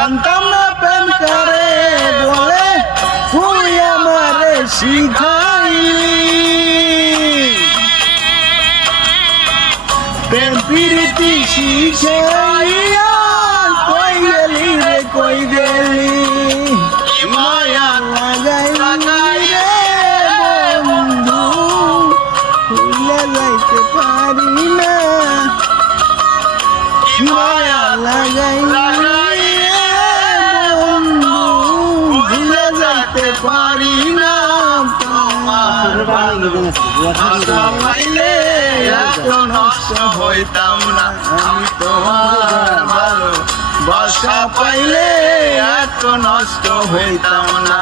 জানতাম না প্রেম করে বলে তুই আমারে শিখাইলি প্রেম প্রীতি শিখাইয়া কই গেলি রে কই গেলি মায়া লাগাইলি রে বন্ধু ভুলে যাইতে পারি না মায়া লাগাইলি রে বন্ধু ভুলে যাইতে পারি না তোমার ভালোবাসা পাইলে এত নষ্ট হইতাম না আমি তোমার ভালোবাসা পাইলে এত নষ্ট হইতাম না।